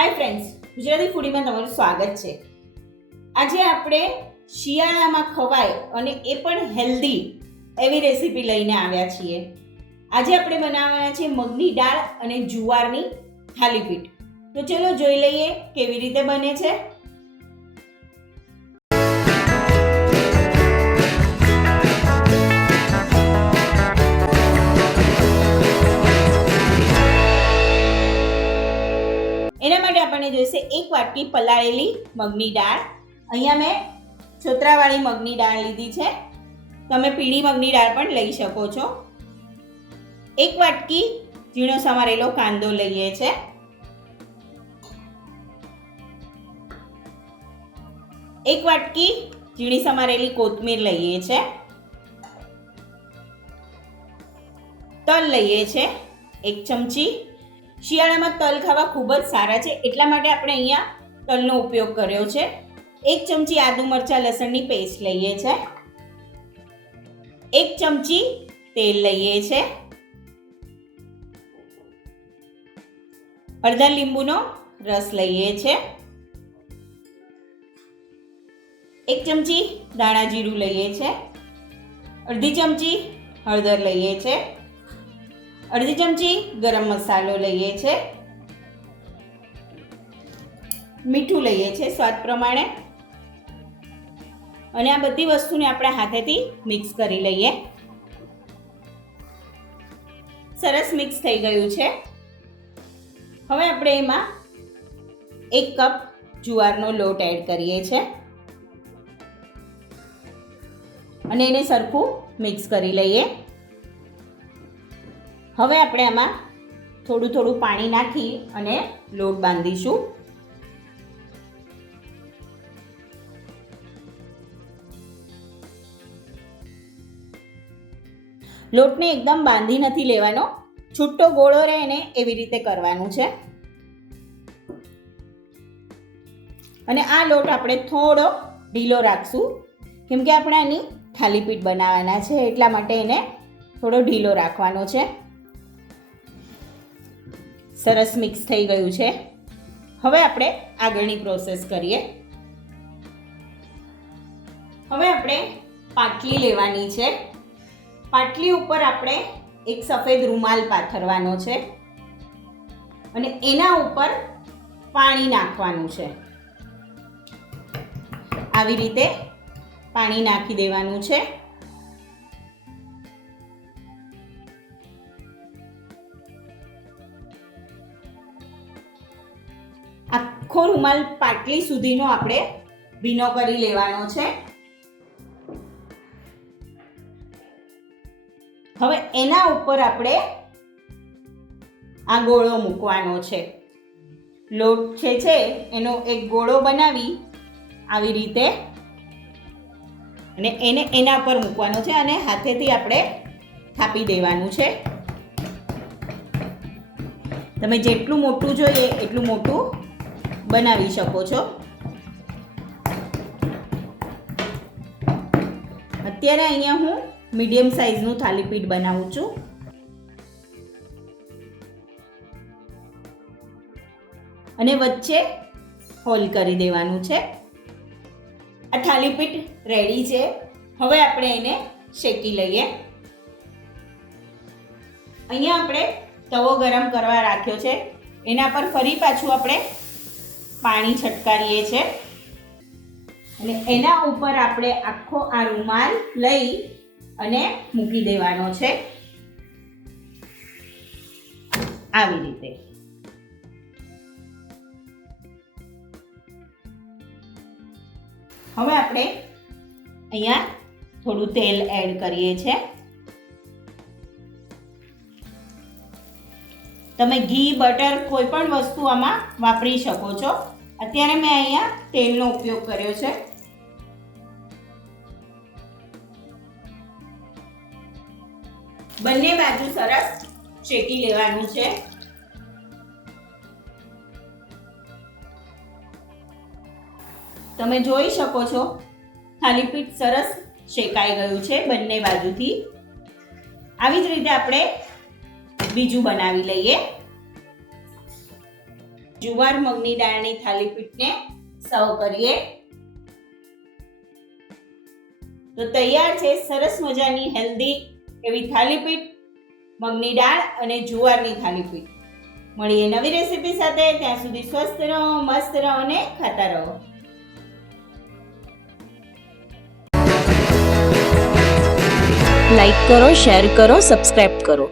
Hi friends Gujarati ફૂડીમાં તમારું સ્વાગત છે. આજે આપણે શિયાળામાં ખવાય અને એ પણ હેલ્ધી એવી રેસીપી લઈને આવ્યા છીએ. આજે આપણે બનાવવાના છે મગની દાળ અને જુવારની થાલીપીઠ. તો ચલો જોઈ લઈએ કેવી રીતે બને છે. આપણને જોઈશે એક વાટકી પલાળેલી મગની દાળ. અહીંયા મેં છોતરાવાળી મગની દાળ લીધી છે. તમે પીળી મગની દાળ પણ લઈ શકો છો. એક વાટકી ઝીણો સમારેલો કાંદો લઈએ છે. એક વાટકી ઝીણી સમારેલી કોથમીર લઈએ છે. તલ લઈએ છે. એક ચમચી શિયાળામાં તલ ખાવા ખૂબ જ સારા છે, એટલા માટે આપણે અહીંયા તલનો ઉપયોગ કર્યો છે. એક ચમચી આદુ મરચાં લસણની પેસ્ટ લઈએ છે. એક ચમચી તેલ લઈએ છે. અડધા લીંબુનો રસ લઈએ છે. એક ચમચી દાણા જીરું લઈએ છે. અડધી ચમચી હળદર લઈએ છે. અડધી ચમચી ગરમ મસાલો લઈએ છે. મીઠું લઈએ છે સ્વાદ પ્રમાણે. અને આ બધી વસ્તુને આપણે હાથેથી મિક્સ કરી લઈએ. સરસ મિક્સ થઈ ગયું છે. હવે આપણે એમાં એક કપ જુવારનો લોટ એડ કરીએ છીએ અને એને સરખું મિક્સ કરી લઈએ. હવે આપણે આમાં થોડું થોડું પાણી નાખી અને લોટ બાંધીશું. લોટને એકદમ બાંધી નથી લેવાનો. છૂટો ગોળો રહે ને એવી રીતે કરવાનું છે. અને આ લોટ આપણે થોડો ઢીલો રાખશું. કેમ કે આપણે આની થાલીપીઠ બનાવવાના છે, એટલા માટે એને થોડો ઢીલો રાખવાનો છે. સરસ મિક્સ થઈ ગયું છે. હવે આપણે આગળની પ્રોસેસ કરીએ. હવે આપણે પાટલી લેવાની છે. પાટલી ઉપર આપણે એક સફેદ રૂમાલ પાથરવાનો છે. અને એના ઉપર પાણી નાખવાનું છે. આવી રીતે પાણી નાખી દેવાનું છે. આખો રૂમાલ પાટલી સુધીનો આપણે ભીનો કરી લેવાનો છે. હવે એના ઉપર આપણે આ ગોળો મૂકવાનો છે. લોટ છે છે એનો એક ગોળો બનાવી આવી રીતે અને એને એના પર મૂકવાનો છે અને હાથેથી આપણે થાપી દેવાનું છે. તમે જેટલું મોટું જોઈએ એટલું મોટું બનાવી શકો છો. અત્યારે અહીંયા હું મીડિયમ સાઇઝનું થાલીપીઠ બનાવું છું. અને વચ્ચે હોલ કરી દેવાનું છે. આ થાલીપીઠ રેડી છે. હવે આપણે એને શેકી લઈએ. અહીંયા આપણે તવો ગરમ કરવા રાખ્યો છે. એના પર ફરી પાછું આપણે પાણી છટકારીએ છીએ અને એના ઉપર આપણે આખો આ રૂમાલ લઈ અને મૂકી દેવાનો છે. આવી રીતે. હવે આપણે અહીંયા થોડું તેલ એડ કરીએ છીએ તમે ઘી, બટર કોઈ પણ વસ્તુ આમાં વાપરી શકો છો. અત્યારે મેં અહીંયા તેલનો ઉપયોગ કર્યો છે. બંને બાજુ સરસ શેકી લેવાનું છે. તમે જોઈ શકો છો થાલીપીઠ સરસ શેકાઈ ગયું છે બંને બાજુથી. આવી જ રીતે આપણે બીજું બનાવી લઈએ. જુવાર, મગની દાળની થાલીપીઠને સર્વ કરીએ. તો તૈયાર છે, સરસ મજાની, હેલ્ધી એવી થાલીપીઠ, મગની દાળ અને જુવારની થાલીપીઠ. મળીએ નવી રેસીપી સાથે. ત્યાં સુધી સ્વસ્થ રહો, મસ્ત રહો અને ખાતા રહો. લાઈક કરો, શેર કરો સબસ્ક્રાઈબ કરો.